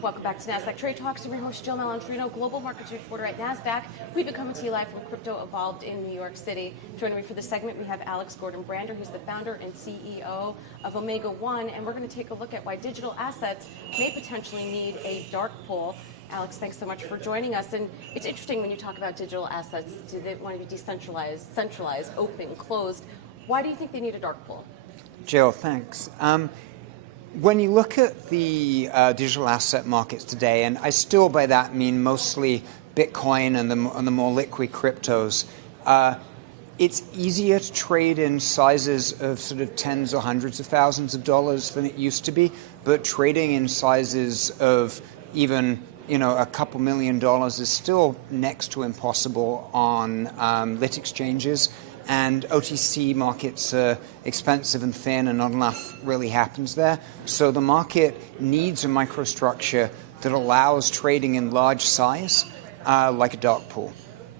Welcome back to Nasdaq Trade Talks. I'm your host, Jill Malandrino, global markets reporter at Nasdaq. We've been coming to you live from Crypto Evolved in New York City. Joining me for this segment, we have Alex Gordon-Brander, who's the founder and CEO of Omega One, and we're going to take a look at why digital assets may potentially need a dark pool. Alex, thanks so much for joining us. And it's interesting when you talk about digital assets, do they want to be decentralized, centralized, open, closed? Why do you think they need a dark pool? Jill, thanks. When you look at the digital asset markets today, and I still by that mean mostly Bitcoin and the more liquid cryptos, it's easier to trade in sizes of sort of tens or hundreds of thousands of dollars than it used to be, but trading in sizes of even a couple $1 million is still next to impossible on lit exchanges. And OTC markets are expensive and thin, and not enough really happens there. So the market needs a microstructure that allows trading in large size, like a dark pool.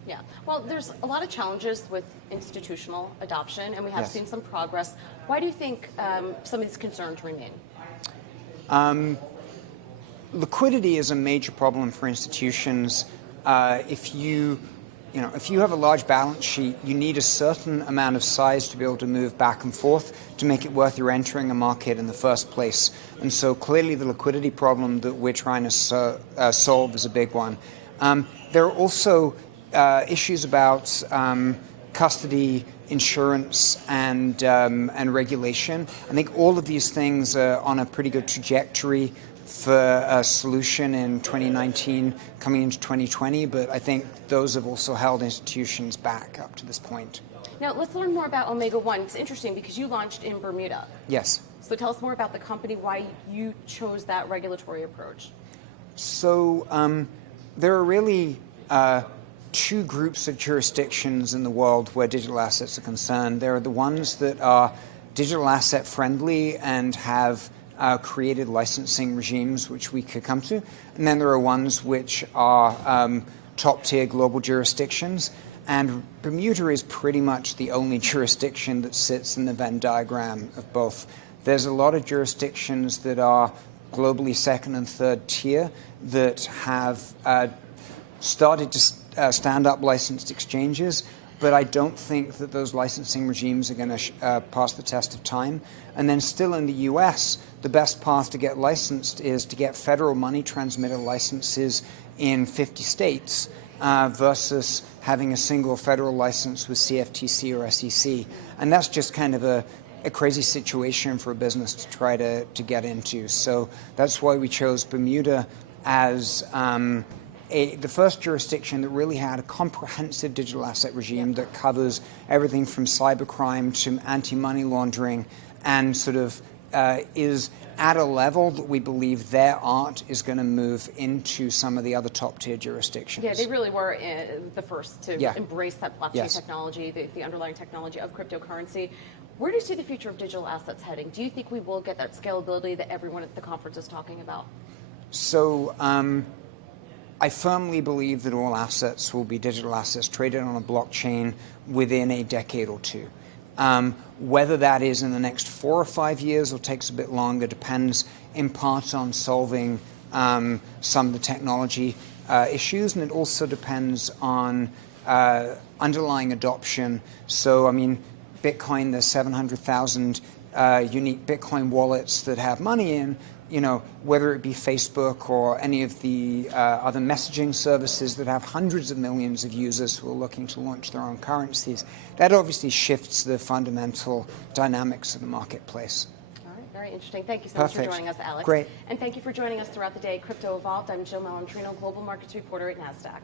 Yeah, well, there's a lot of challenges with institutional adoption, and we have seen some progress. Why do you think some of these concerns remain? Liquidity is a major problem for institutions. If you have a large balance sheet, you need a certain amount of size to be able to move back and forth to make it worth your entering a market in the first place. And so clearly the liquidity problem that we're trying to solve is a big one. There are also issues about custody, insurance, and regulation. I think all of these things are on a pretty good trajectory for a solution in 2019 coming into 2020, but I think those have also held institutions back up to this point. Now, let's learn more about Omega One. It's interesting because you launched in Bermuda. Yes. So tell us more about the company, why you chose that regulatory approach. So there are really two groups of jurisdictions in the world where digital assets are concerned. There are the ones that are digital asset friendly and have created licensing regimes, which we could come to. And then there are ones which are top-tier global jurisdictions. And Bermuda is pretty much the only jurisdiction that sits in the Venn diagram of both. There's a lot of jurisdictions that are globally second and third tier that have started to stand up licensed exchanges, but I don't think that those licensing regimes are going to pass the test of time. And then still in the US, the best path to get licensed is to get federal money transmitter licenses in 50 states versus having a single federal license with CFTC or SEC. And that's just kind of a crazy situation for a business to try to get into. So that's why we chose Bermuda as the first jurisdiction that really had a comprehensive digital asset regime that covers everything from cybercrime to anti-money laundering, and sort of is at a level that we believe their art is going to move into some of the other top-tier jurisdictions. Yeah, they really were the first to embrace that blockchain technology, the underlying technology of cryptocurrency. Where do you see the future of digital assets heading? Do you think we will get that scalability that everyone at the conference is talking about? So I firmly believe that all assets will be digital assets traded on a blockchain within a decade or two. Whether that is in the next 4 or 5 years or takes a bit longer depends in part on solving some of the technology issues, and it also depends on underlying adoption. So, I mean, Bitcoin, there's 700,000 unique Bitcoin wallets that have money in. Whether it be Facebook or any of the other messaging services that have hundreds of millions of users who are looking to launch their own currencies, that obviously shifts the fundamental dynamics of the marketplace. All right, very interesting. Thank you so much for joining us, Alex. Great. And thank you for joining us throughout the day. Crypto Evolved. I'm Jill Malandrino, global markets reporter at Nasdaq.